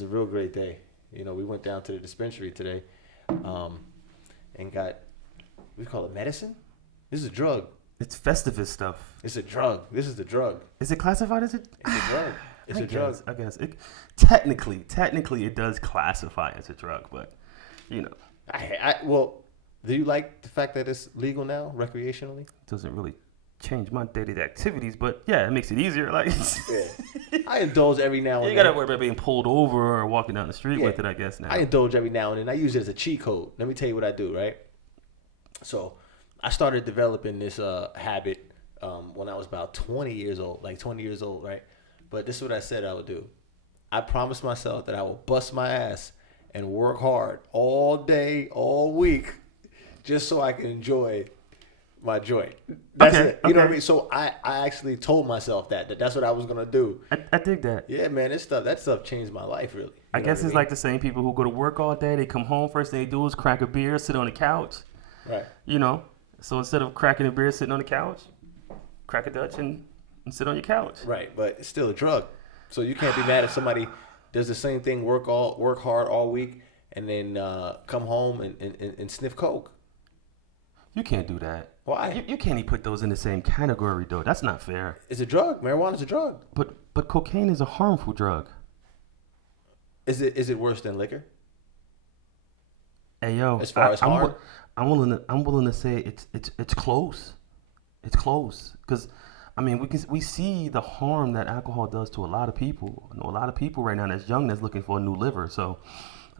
It was a real great day. We went down to the dispensary today, and got, we call it medicine. This is a drug. It's Festivus stuff. It's a drug. This is the drug. Is it classified as a? It's a drug. It's a drug. I guess it technically it does classify as a drug, but you know, Well, do you like the fact that it's legal now, recreationally? it doesn't really change my day-to-day activities, but yeah, it makes it easier. Like, Yeah. I indulge every now and you then. gotta worry about being pulled over or walking down the street with it, I guess. Now I indulge every now and then. I use it as a cheat code. Let me tell you what I do, right? So I started developing this habit when I was about 20 years old, right? But this is what I said I would do. I promised myself that I will bust my ass and work hard all day, all week, just so I can enjoy my joint. That's it. You know what I mean? So I actually told myself that's what I was gonna do. I dig that. Yeah, man, that stuff changed my life, really. I guess it's like the same people who go to work all day. They come home, first thing they do is crack a beer, sit on the couch. Right. So instead of cracking a beer, sitting on the couch, crack a Dutch and sit on your couch. Right, but it's still a drug. So you can't be mad if somebody does the same thing, work hard all week, and then come home and sniff coke. You can't do that. Why? You can't even put those in the same category, though. That's not fair. It's a drug. Marijuana's a drug. But cocaine is a harmful drug. Is it worse than liquor? Hey yo, as far as harm, I'm willing to say it's close. It's close because I mean we see the harm that alcohol does to a lot of people. I know a lot of people right now that's young that's looking for a new liver. So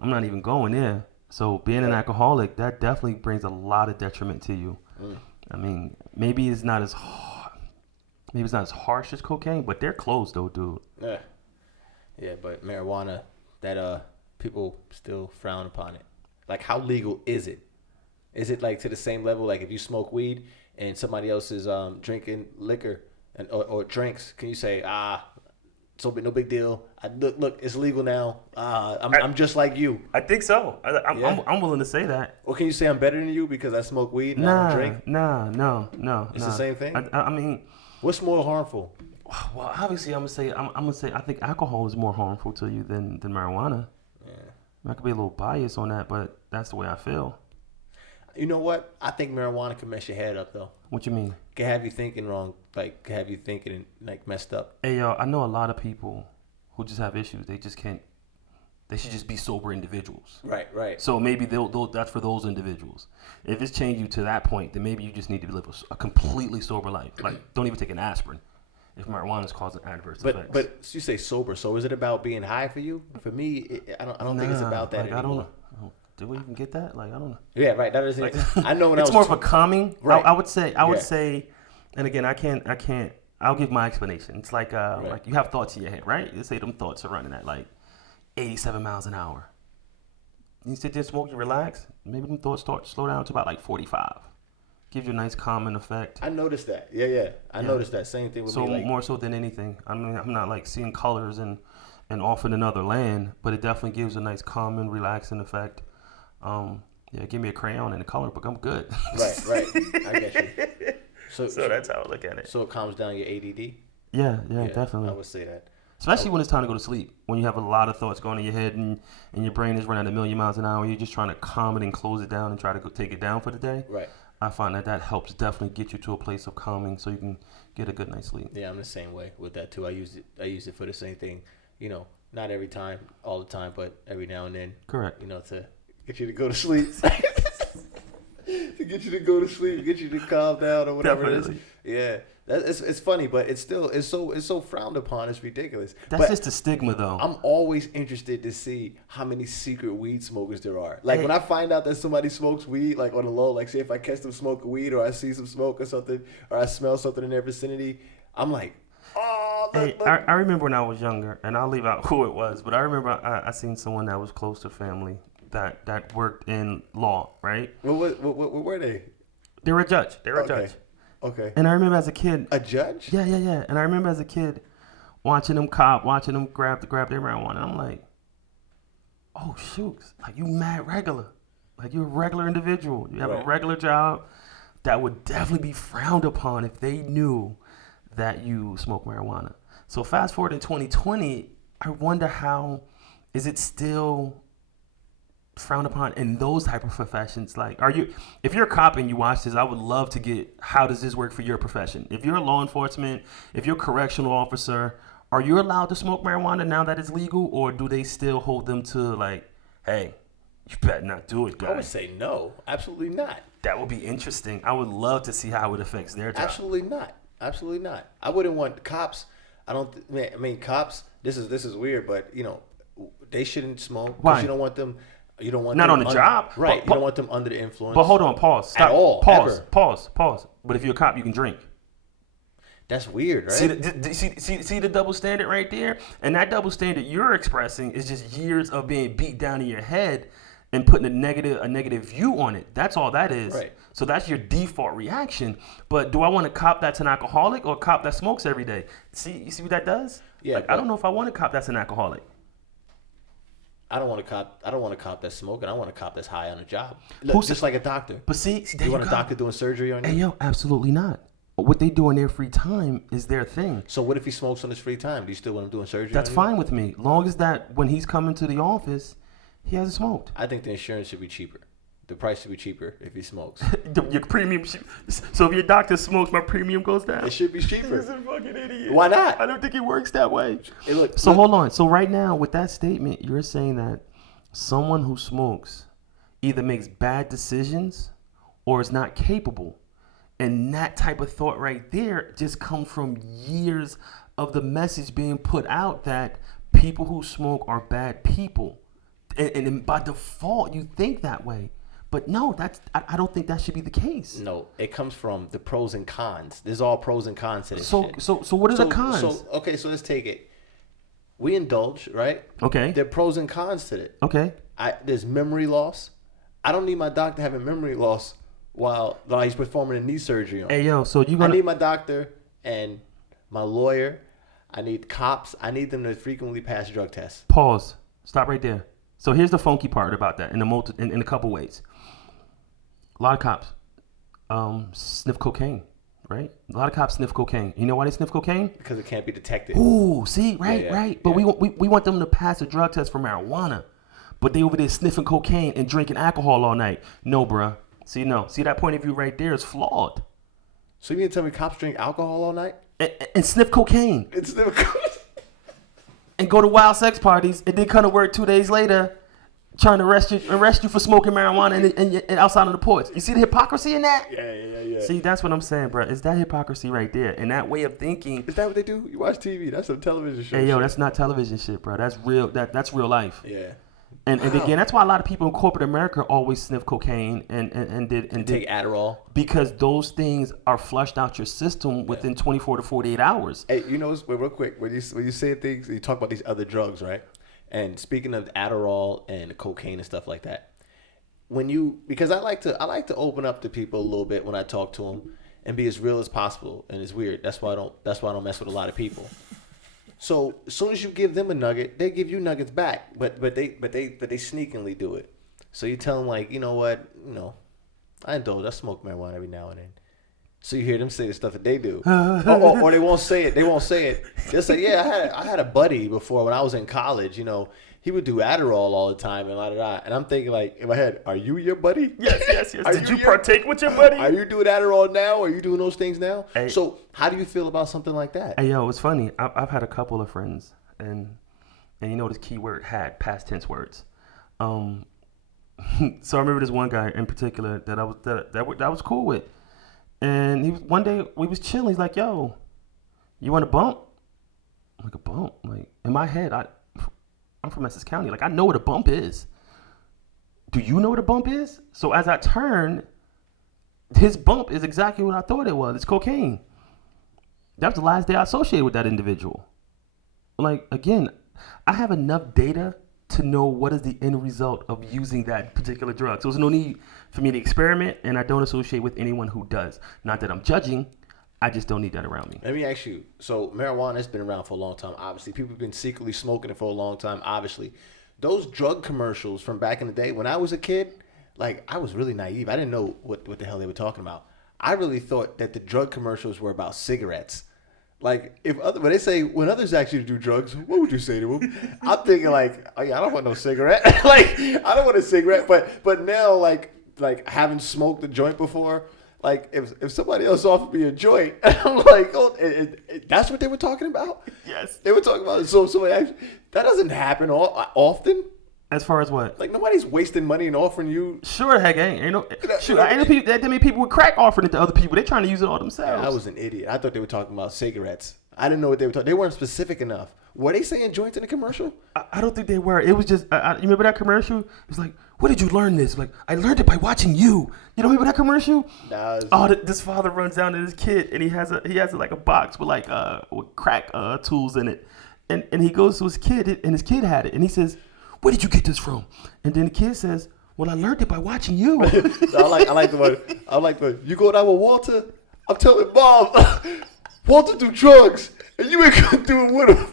I'm not even going there. So being an alcoholic, that definitely brings a lot of detriment to you. I mean, maybe it's not as harsh as cocaine, but they're close though, dude. Yeah, but marijuana, that people still frown upon it. Like, how legal is it? Is it like to the same level? Like, if you smoke weed and somebody else is drinking liquor or drinks, can you say, so no big deal? Look, it's legal now. I'm just like you. I think so. I'm willing to say that. Or can you say I'm better than you because I smoke weed and I don't drink? No. It's the same thing. I mean, what's more harmful? Well, obviously, I'm gonna say I think alcohol is more harmful to you than marijuana. Yeah. I could be a little biased on that, but that's the way I feel. You know what? I think marijuana can mess your head up, though. What you mean? Can have you thinking wrong, like have you thinking like messed up. Hey, yo, I know a lot of people who just have issues. They just can't. They should just be sober individuals. Right. So maybe that's for those individuals. If it's changed you to that point, then maybe you just need to live a completely sober life. Like, don't even take an aspirin if marijuana is causing adverse effects. But you say sober, so is it about being high for you? For me, I don't think it's about that anymore. I don't know. Do we even get that? Like, I don't know. Yeah, right. That is it. I know when it's more of a calming. Right. I would say, and again, I can't. I'll give my explanation. It's like like you have thoughts in your head, right? You say them thoughts are running at like 87 miles an hour. You sit there, smoke, you relax. Maybe them thoughts start to slow down to about like 45. Gives you a nice calming effect. I noticed that. Yeah. I noticed that. Same thing with me. So more so than anything. I mean, I'm not like seeing colors and off in another land, but it definitely gives a nice calming, relaxing effect. Give me a crayon and a color book. I'm good. Right. I get you. So that's how I look at it. So it calms down your ADD? Yeah, definitely. I would say that. Especially when it's time to go to sleep. When you have a lot of thoughts going in your head and your brain is running at 1,000,000 miles an hour, you're just trying to calm it and close it down and try to go take it down for the day. Right. I find that helps definitely get you to a place of calming so you can get a good night's sleep. Yeah, I'm the same way with that too. I use it for the same thing. Not every time, all the time, but every now and then. Correct. To get you to go to sleep. To get you to go to sleep, get you to calm down or whatever Definitely. it is. Yeah, it's funny, but it's so frowned upon. It's ridiculous. That's just a stigma, though. I'm always interested to see how many secret weed smokers there are. Like when I find out that somebody smokes weed, like on the low, like say if I catch them smoking weed or I see some smoke or something, or I smell something in their vicinity, I'm like, oh. Look. I remember when I was younger, and I'll leave out who it was, but I remember I seen someone that was close to family that worked in law, right? What were they? They were a judge. Okay. And I remember as a kid. A judge? Yeah. And I remember as a kid watching them grab their marijuana. And I'm like, oh, shoot. Like, you mad regular. Like, you're a regular individual. You have a regular job. That would definitely be frowned upon if they knew that you smoke marijuana. So fast forward in 2020, I wonder how is it still frowned upon in those type of professions? Like, if you're a cop and you watch this, I would love to get, how does this work for your profession? If you're a law enforcement, if you're a correctional officer, are you allowed to smoke marijuana now that it's legal, or do they still hold them to like, hey, you better not do it, guys? I would say no, absolutely not. That would be interesting. I would love to see how it affects their job. Absolutely not. Absolutely not. I wouldn't want cops. I mean, cops. This is weird, but they shouldn't smoke. Why? You don't want them. You don't want not them on the job, right? You don't want them under the influence. But hold on, pause. Stop. At all. Pause. Ever. Pause. But if you're a cop, you can drink. That's weird, right? See the double standard right there? And that double standard you're expressing is just years of being beat down in your head and putting a negative view on it. That's all that is. Right. So that's your default reaction. But do I want a cop that's an alcoholic or a cop that smokes every day? You see what that does? Yeah. I don't know if I want a cop that's an alcoholic. I don't want a cop that's smoking. I want a cop that's high on the job. Look, just like a doctor. But see you want a doctor doing surgery on you? Hey, yo, absolutely not. What they do in their free time is their thing. So what if he smokes on his free time? Do you still want him doing surgery? That's fine with me, long as that when he's coming to the office, he hasn't smoked. I think the insurance should be cheaper. The price should be cheaper if he smokes. Your premium. So if your doctor smokes, my premium goes down. It should be cheaper. He's a fucking idiot. Why not? I don't think it works that way. Hey, look. Hold on. So right now, with that statement, you're saying that someone who smokes either makes bad decisions or is not capable. And that type of thought right there just comes from years of the message being put out that people who smoke are bad people. And by default, you think that way. But no, I don't think that should be the case. No, it comes from the pros and cons. There's all pros and cons to this shit. So what are the cons? So let's take it. We indulge, right? Okay. There are pros and cons to it. Okay. There's memory loss. I don't need my doctor having memory loss while he's performing a knee surgery on me. Hey, yo, so I need my doctor and my lawyer. I need cops. I need them to frequently pass drug tests. Pause. Stop right there. So here's the funky part about that in a couple ways. A lot of cops sniff cocaine, right? A lot of cops sniff cocaine. You know why they sniff cocaine? Because it can't be detected. Ooh, see, right. But we want them to pass a drug test for marijuana, but they over there sniffing cocaine and drinking alcohol all night. No, bruh. See that point of view right there is flawed. So you mean to tell me cops drink alcohol all night? And sniff cocaine. And go to wild sex parties and then come to work 2 days later trying to arrest you for smoking marijuana and outside on the porch. You see the hypocrisy in that? Yeah. See, that's what I'm saying, bro. It's that hypocrisy right there. And that way of thinking. Is that what they do? You watch TV. That's a television show. Hey, yo, that's not television shit, bro. That's real. That's real life. Yeah. And again, that's why a lot of people in corporate America always sniff cocaine and take Adderall, because those things are flushed out your system within 24 to 48 hours. Hey, real quick, when you say things, you talk about these other drugs, right? And speaking of Adderall and cocaine and stuff like that, because I like to open up to people a little bit when I talk to them and be as real as possible. And it's weird. That's why I don't mess with a lot of people. So as soon as you give them a nugget, they give you nuggets back. But they sneakily do it. So you tell them like, you know what, I indulge. I smoke marijuana every now and then. So you hear them say the stuff that they do, or they won't say it. They'll say, yeah, I had a buddy before when I was in college. He would do Adderall all the time and la da da. And I'm thinking like in my head, are you your buddy? Yes. Did you partake with your buddy? Are you doing Adderall now? Are you doing those things now? Hey. So how do you feel about something like that? Hey, yo, it's funny. I've had a couple of friends, and this key word had past tense words. So I remember this one guy in particular that I was cool with. And one day we was chilling. He's like, "Yo, you want a bump?" I'm like, "A bump?" Like in my head, I'm from Essex County. Like I know what a bump is. Do you know what a bump is? So as I turn, his bump is exactly what I thought it was. It's cocaine. That was the last day I associated with that individual. Like again, I have enough data to know what is the end result of using that particular drug. So there's no need for me to experiment, and I don't associate with anyone who does. Not that I'm judging, I just don't need that around me. Let me ask you, so marijuana has been around for a long time, obviously. People have been secretly smoking it for a long time, obviously. Those drug commercials from back in the day, when I was a kid, like I was really naive. I didn't know what the hell they were talking about. I really thought that the drug commercials were about cigarettes. Like when they say when others ask you to do drugs, what would you say to them? I'm thinking like, oh, yeah, I don't want no cigarette. Like I don't want a cigarette. But now like having smoked a joint before, like if somebody else offered me a joint, I'm like, oh, that's what they were talking about. Yes, they were talking about. So somebody actually, that doesn't happen often. As far as what? Like nobody's wasting money and offering you. Sure, heck, ain't no. Shoot, ain't no people. That many people with crack offering it to other people. They're trying to use it all themselves. I was an idiot. I thought they were talking about cigarettes. I didn't know what they were talking. They weren't specific enough. Were they saying joints in the commercial? I don't think they were. It was just. You remember that commercial? It was like, where did you learn this? Like, I learned it by watching you. You don't remember that commercial? Nah, this father runs down to this kid and he has like a box with like with crack tools in it, and he goes to his kid and his kid had it and he says, where did you get this from? And then the kid says, well, I learned it by watching you. I like the one. You go down with Walter. I'm telling Mom, Walter do drugs, and you ain't gonna do it with him.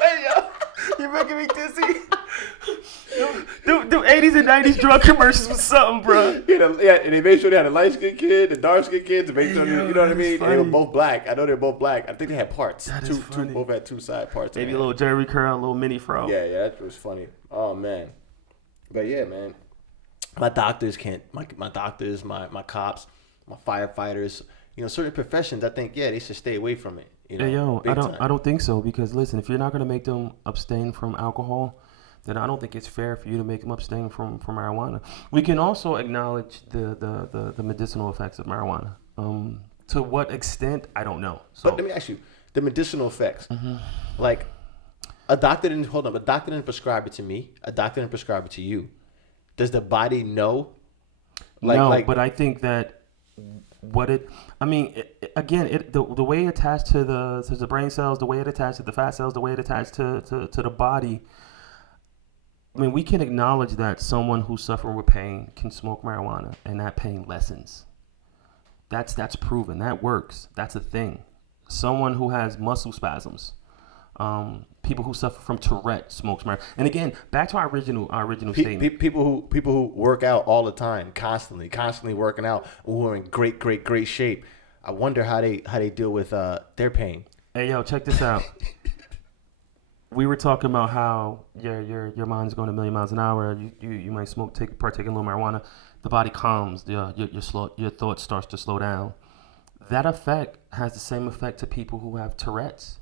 Hey yo, you're making me dizzy. Do 80s and 90s drug commercials was something, bro. Yeah, and they made sure they had a light skinned kid, a dark skinned kid to make sure you know what I mean. And they were both black. I know they were both black. I think they had parts. Two both had two side parts. Maybe a little Jerry curl, a little mini fro. Yeah, that was funny. Oh man, but yeah, man. My doctors can't. My doctors, my cops, my firefighters. You know, certain professions. I think they should stay away from it. You know, hey, yo, I don't think so because listen, if you're not gonna make them abstain from alcohol, then I don't think it's fair for you to make them abstain from marijuana. We can also acknowledge the medicinal effects of marijuana. To what extent, I don't know. So, but let me ask you, the medicinal effects. Mm-hmm. Like, a doctor didn't prescribe it to me. A doctor didn't prescribe it to you. Does the body know? But I think that the way it attached to the brain cells, the way it attached to the fat cells, the way it attached to the body. I mean, we can acknowledge that someone who's suffering with pain can smoke marijuana and that pain lessens. That's proven. That works. That's a thing. Someone who has muscle spasms, people who suffer from Tourette smokes marijuana. And again, back to our original statement. People who work out all the time, constantly working out, who are in great shape. I wonder how they deal with their pain. Hey yo, check this out. We were talking about how your mind's going a million miles an hour. You might partake in a little marijuana. The body calms. Your thoughts starts to slow down. That effect has the same effect to people who have Tourette's,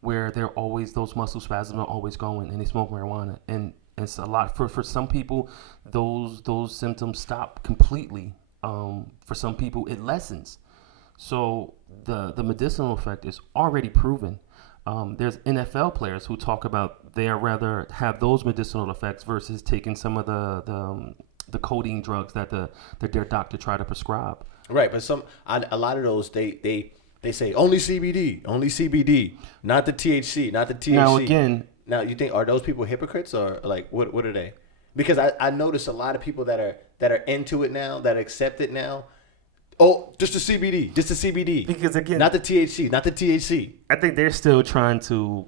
where they're always those muscle spasms are always going, and they smoke marijuana. And it's a lot for some people. Those symptoms stop completely. For some people, it lessens. So the medicinal effect is already proven. There's NFL players who talk about they are rather have those medicinal effects versus taking some of the codeine drugs that their doctor tried to prescribe. Right, but a lot of those they say only CBD, not the THC, not the THC. Now you think are those people hypocrites or like what are they? Because I notice a lot of people that are into it now, that accept it now. Oh, just the CBD. Because again, not the THC. I think they're still trying to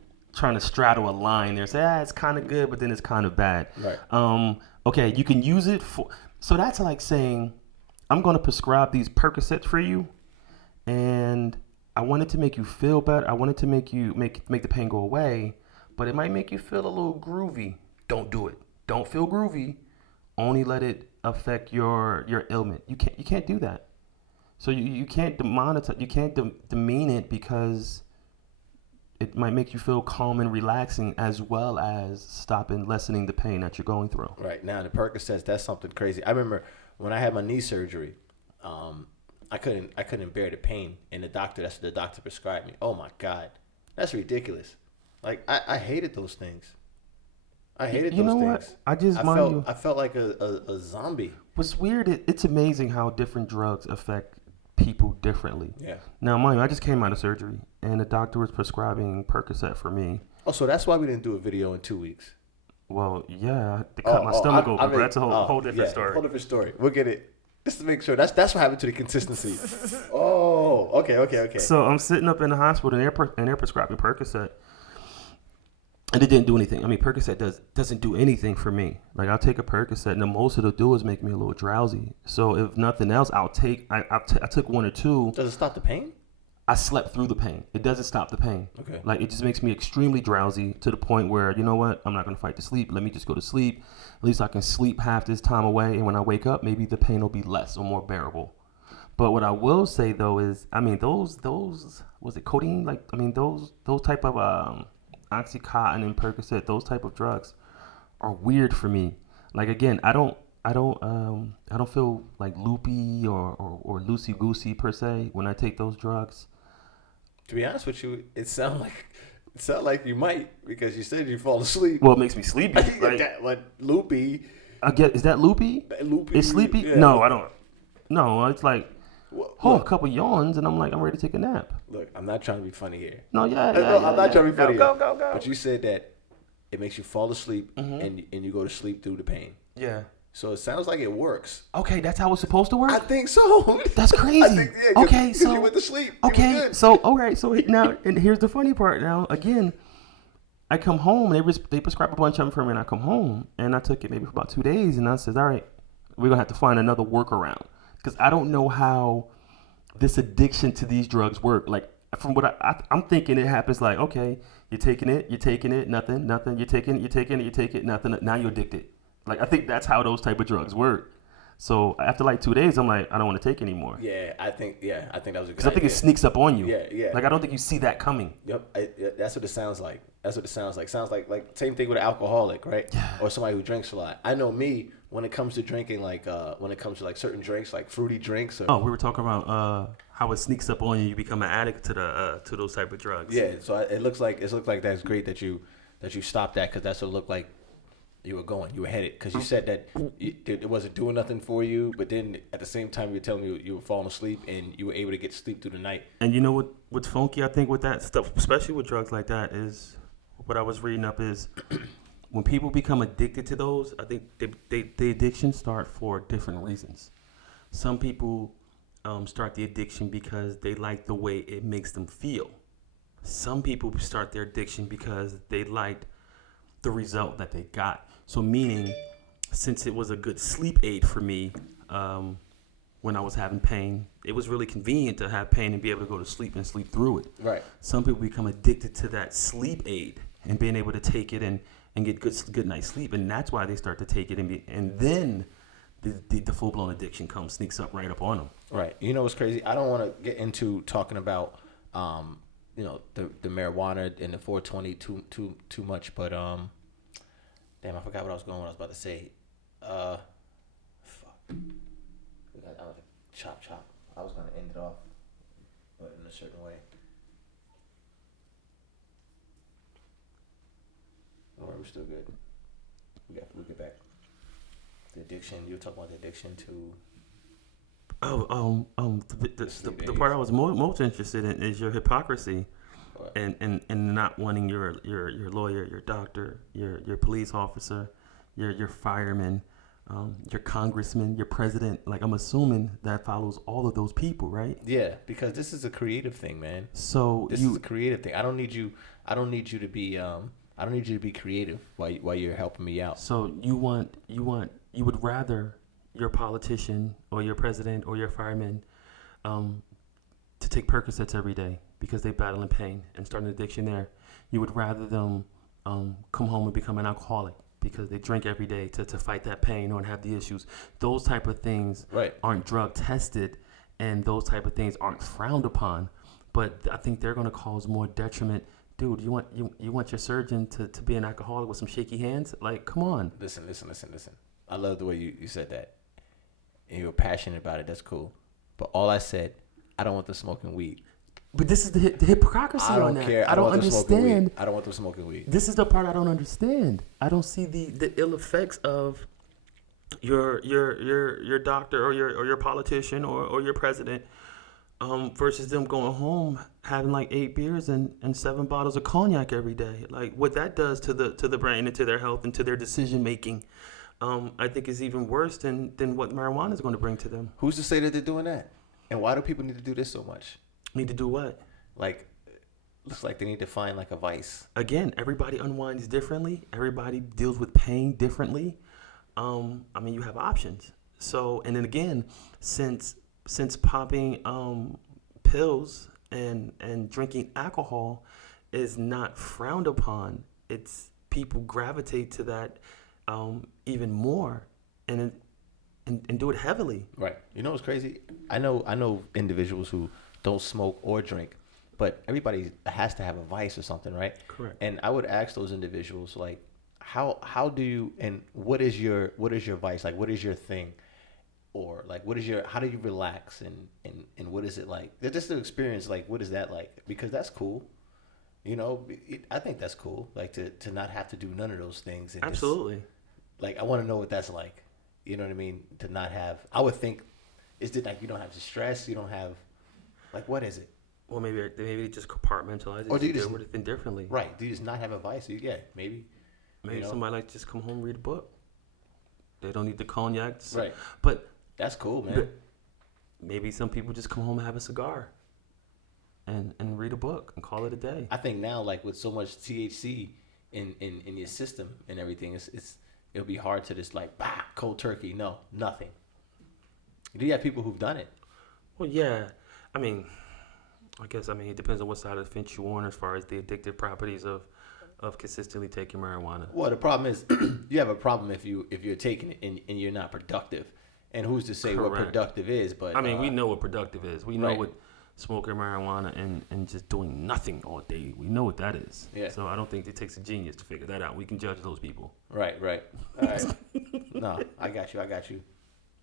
straddle a line there. Say, it's kind of good, but then it's kind of bad. Right. Okay, you can use it for. So that's like saying, I'm going to prescribe these Percocets for you, and I want it to make you feel better. I want it to make you make the pain go away, but it might make you feel a little groovy. Don't do it. Don't feel groovy. Only let it affect your ailment. You can't do that. So you can't demean it because it might make you feel calm and relaxing as well as lessening the pain that you're going through. Right. Now the Percocets, that's something crazy. I remember when I had my knee surgery, I couldn't bear the pain, and that's what the doctor prescribed me. Oh my God, that's ridiculous. Like I hated those things. I hated those things. What? I felt like a zombie. What's weird? It's amazing how different drugs affect people differently. Yeah. Now, mind you, I just came out of surgery, and the doctor was prescribing Percocet for me. Oh, so that's why we didn't do a video in 2 weeks. Well, yeah, to cut my stomach open, but that's a whole different story. Whole different story. We'll get it. Just to make sure. That's what happened to the consistency. Oh, okay. So I'm sitting up in the hospital, and they're prescribing Percocet. And it didn't do anything. I mean, Percocet doesn't do anything for me. Like, I'll take a Percocet, and the most it'll do is make me a little drowsy. So if nothing else, I took one or two. Does it stop the pain? I slept through the pain. It doesn't stop the pain. Okay. Like, it just makes me extremely drowsy to the point where, you know what, I'm not going to fight to sleep. Let me just go to sleep. At least I can sleep half this time away. And when I wake up, maybe the pain will be less or more bearable. But what I will say though is, I mean, those was it codeine? Like, I mean, those type of Oxycontin and Percocet, those type of drugs are weird for me. Like, again, I don't feel like loopy or loosey goosey per se when I take those drugs. To be honest with you, it sound like you might, because you said you fall asleep. Well, it makes me sleepy. Like, What loopy? I get, is that loopy? Loopy. It's sleepy? Yeah. No, I don't. No, it's like, Look, a couple yawns and I'm like, I'm ready to take a nap. look, I'm not trying to be funny here. No, yeah, I'm not trying to be funny. Go. But you said that it makes you fall asleep and you go to sleep through the pain. Yeah. So it sounds like it works. Okay, that's how it's supposed to work? I think so. That's crazy. I think, yeah, okay, so you went to sleep. You okay, were good. so all right, so now, and here's the funny part. Now, again, I come home and they prescribe a bunch of them for me, and I come home and I took it maybe for about 2 days, and I said, all right, we're gonna have to find another workaround because I don't know how this addiction to these drugs work. Like, from what I'm thinking, it happens like, okay, you're taking it, nothing, you're taking it, you take it, nothing. Now you're addicted. Like, I think that's how those type of drugs work. So after like 2 days, I'm like, I don't want to take anymore. Yeah, I think that was a good Because I think it sneaks up on you. Yeah. Like, I don't think you see that coming. Yep, that's what it sounds like. Sounds like same thing with an alcoholic, right? Yeah. Or somebody who drinks a lot. I know me, when it comes to drinking, like when it comes to like certain drinks, like fruity drinks. Or, Oh, we were talking about how it sneaks up on you. You become an addict to those type of drugs. Yeah, so it looks like that's great that you stopped that, because that's what it looked like you were headed, because you said that it wasn't doing nothing for you, but then at the same time you were telling me you were falling asleep and you were able to get sleep through the night. And you know what's funky, I think, with that stuff, especially with drugs like that, is what I was reading up is when people become addicted to those, I think the addiction start for different reasons. Some people start the addiction because they like the way it makes them feel. Some people start their addiction because they liked the result that they got. So meaning, since it was a good sleep aid for me when I was having pain, it was really convenient to have pain and be able to go to sleep and sleep through it. Right. Some people become addicted to that sleep aid and being able to take it and get good night's sleep, and that's why they start to take it, and then the full blown addiction sneaks up right up on them. Right. You know what's crazy? I don't want to get into talking about the marijuana and the 420 too much, but damn, I forgot what I was about to say. Fuck. I was chop. I was gonna end it off, but in a certain way. All right, we're still good. We'll get back. The addiction. You were talking about the addiction to. The part I was most interested in is your hypocrisy, and not wanting your lawyer, your doctor, your police officer, your fireman, your congressman, your president. Like, I'm assuming that follows all of those people, right? Yeah, because this is a creative thing, man. So this is a creative thing. I don't need you to be I don't need you to be creative while you're helping me out. So you would rather your politician or your president or your fireman to take Percocets every day because they're battling pain and start an addiction there. You would rather them come home and become an alcoholic because they drink every day to fight that pain or have the issues. Those type of things aren't drug tested, and those type of things aren't frowned upon. But I think they're going to cause more detriment. Dude, you want your surgeon to be an alcoholic with some shaky hands? Like, come on. Listen. I love the way you said that. And you were passionate about it. That's cool. But all I said, I don't want them smoking weed. But this is the hypocrisy on that. Care. I don't understand. I don't want them smoking weed. This is the part I don't understand. I don't see the ill effects of your doctor or your politician or your president versus them going home having like 8 beers and 7 bottles of cognac every day. Like, what that does to the brain and to their health and to their decision making, I think is even worse than what marijuana is going to bring to them. Who's to say that they're doing that? And why do people need to do this so much? Need to do what? Like, looks like they need to find like a vice. Again, everybody unwinds differently. Everybody deals with pain differently. I mean, you have options. So, and then again, since popping pills and drinking alcohol is not frowned upon. It's people gravitate to that even more, and do it heavily. Right. You know what's crazy? I know individuals who don't smoke or drink, but everybody has to have a vice or something, right? Correct. And I would ask those individuals like, how do you, and what is your vice? Like, what is your thing? Or like, what is your, how do you relax, and what is it like? Just the experience, like, what is that like? Because that's cool. You know, I think that's cool. Like to not have to do none of those things. And Absolutely. just, like, I want to know what that's like. You know what I mean? To not have, I would think, is it like you don't have the stress? You don't have, like, what is it? Well, maybe they just compartmentalize it. Or do you deal just- with it indifferently. Right. Do you just not have a vice? Yeah, maybe. Maybe you know? somebody like to just come home and read a book. They don't need the cognac. Right. But That's cool, man. But maybe some people just come home and have a cigar and read a book and call it a day. I think now, like with so much THC in your system and everything, it'll be hard to just like cold turkey. No, nothing. Do you have people who've done it? Well, yeah. I mean, it depends on what side of the fence you're on as far as the addictive properties of consistently taking marijuana. Well, the problem is you have a problem if you're taking it and you're not productive. And who's to say what Correct. productive is? But I mean, we know what productive is. We know right. what smoking marijuana and just doing nothing all day. We know what that is. Yeah. So I don't think it takes a genius to figure that out. We can judge those people. Right. All right. No, I got you.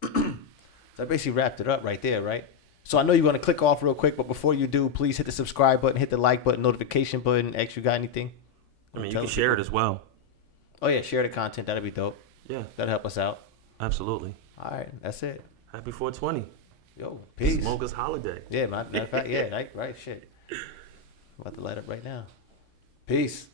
So I basically wrapped it up right there, right? So I know you're going to click off real quick, but before you do, please hit the subscribe button, hit the like button, notification button. X, you got anything? I mean, you can share it as well. Oh, yeah, share the content. That'll be dope. Yeah, That'll help us out. absolutely. All right, that's it. Happy 420. Yo, peace. Smokers holiday. Yeah, matter of fact, yeah, right, shit. I'm about to light up right now. Peace.